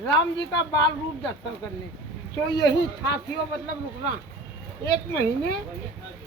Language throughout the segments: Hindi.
राम जी का बाल रूप दर्शन करने। तो यही साथियों मतलब रुकना। 1 महीने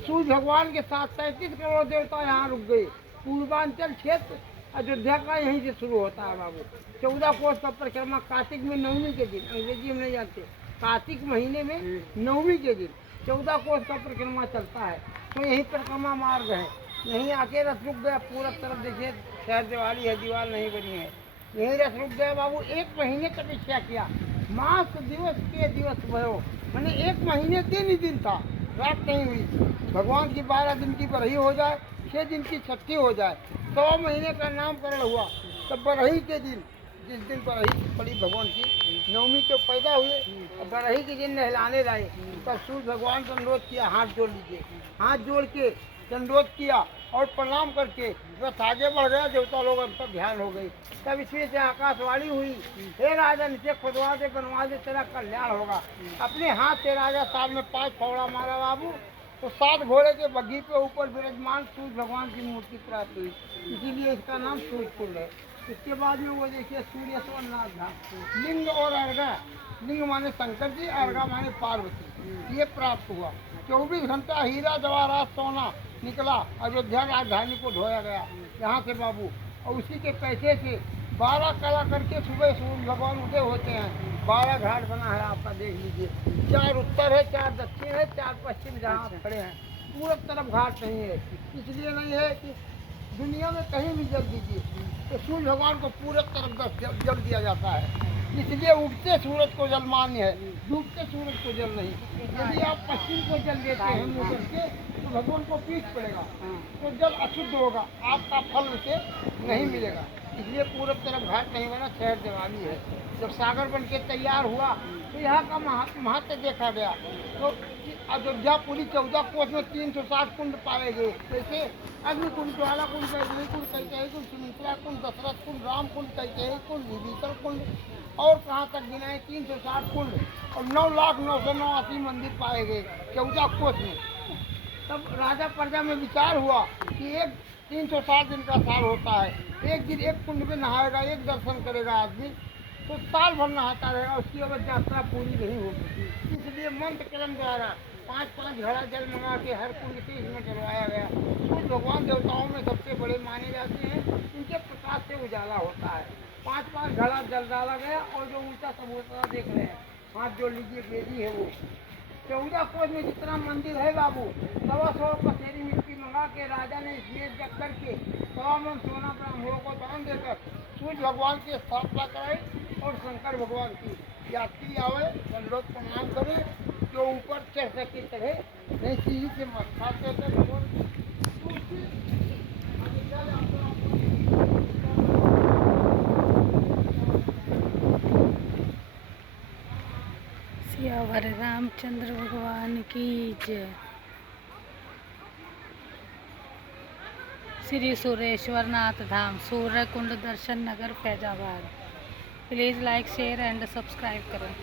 सूर्य भगवान के साथ 37 करोड़ देवता यहाँ रुक गए। पूर्वांचल क्षेत्र अयोध्या का यहीं से शुरू होता है बाबू। 14 कोस का परिक्रमा कार्तिक में नवमी के दिन, अंग्रेजी में नहीं जानते, कार्तिक महीने में नवमी के दिन 14 कोस का परिक्रमा चलता है। तो यही परिक्रमा मार्ग है। यहीं आके रथ रुक गया। पूरब तरफ देखिए शहर दिवाली है, दीवार नहीं बनी है। यही रथ रुक गया बाबू। 1 महीने तपस्या किया। मास दिवस के दिवस भयो, मैंने 1 महीने दिन ही दिन था, रात नहीं हुई। भगवान की 12 दिन की बरही हो जाए, 6 दिन की छठी हो जाए, 100 महीने का नामकरण हुआ। तब बरही के दिन, जिस दिन बरही पड़ी भगवान की, नवमी को पैदा हुए और बरही के दिन नहलाने लाए, तब सूर्य भगवान का अनुरोध किया, हाथ जोड़ लीजिए। हाथ जोड़ के दंडोत किया और प्रणाम करके रथ आगे बढ़ गया। देवता लोग अब तक ध्यान हो गई। तब इसमें से आकाशवाणी हुई, हे राजा नीचे खुदवा दे, बनवा दे, तेरा कल्याण होगा। अपने हाथ से राजा साहब में 5 फौड़ा मारा बाबू, तो 7 घोड़े के बग्घी पे ऊपर विराजमान सूर्य भगवान की मूर्ति प्राप्त हुई। इसीलिए इसका नाम सूर्यकुंड है। इसके बाद में वो देखिए सूर्येश्वर नाथ धाम, लिंग और अर्घा। लिंग माने शंकर जी, अर्घा माने पार्वती, ये प्राप्त हुआ। 24 घंटा हीरा जवाहरात सोना निकला, अयोध्या राजधानी को ढोया गया यहाँ से बाबू। और उसी के पैसे से 12 कला करके सुबह सूर्य भगवान उदय होते हैं। 12 घाट बना है आपका, देख लीजिए। 4 उत्तर है, 4 दक्षिण है, 4 पश्चिम जहाँ आप खड़े हैं। पूरब तरफ घाट नहीं है, इसलिए नहीं है कि दुनिया में कहीं भी जल दीजिए तो सूर्य भगवान को पूरब तरफ जल दिया जाता है। इसलिए उगते सूरज को जल मान्य है, डूबते सूरज को जल नहीं। यदि आप पश्चिम को जल देते हैं मुँह करके तो भगवान को पीठ पड़ेगा, तो जल अशुद्ध होगा, आपका फल उसे नहीं मिलेगा। इसलिए पूरब तरफ घाट नहीं बना, शहर दिवाली है। जब सागर बन के तैयार हुआ तो यहाँ का महत्व देखा गया। तो अयोध्या पूरी 14 कोस में 360 कुंड पाए गए। जैसे अग्निकुंड, ज्वाला कुंड, कैकेयी कुंड, कैकेयी कुंड, सुमित्रा कुंड, दशरथ कुंड, राम कुंड, कैकेयी कुंड, विभीषण कुंड, और कहाँ तक गिनाए 360 कुंड और 9,09,89 मंदिर पाए गए 14 कोस में। तब राजा प्रजा में विचार हुआ कि एक 360 दिन का साल होता है, एक दिन एक कुंड में नहाएगा, एक दर्शन करेगा आदमी, तो साल भर नहाता रहेगा, उसकी अगर यात्रा पूरी नहीं होगी। इसलिए मंत्र क्रम द्वारा 5-5 घड़ा जल मंगा के हर कुंड से इसमें डलवाया गया। सूर्य भगवान देवताओं में सबसे बड़े माने जाते हैं, इनके प्रकाश से उजाला होता है। 5-5 घड़ा जल डाला गया और जो ऊंचा समुद्र देख रहे हैं, हाथ जोड़ लीजिए, बेदी है वो। 14 कोस में जितना मंदिर है बाबू, 100 पसेरी मिट्टी मंगा के राजा ने इसलिए जग करके 100 सोना ब्राह्मणों को दान देकर सूर्य भगवान की स्थापना कराई। और शंकर भगवान की यात्री आवे, दंडोत प्रणाम करे, जो ऊपर चढ़ सके चढ़े, नहीं सीढ़ी से मत खाते थे भगवान की। सियावर रामचंद्र भगवान की जय। Shri Suryeshwar Nath Dham, Surya Kund Darshan Nagar, Faizabad. Please like, share and subscribe करें।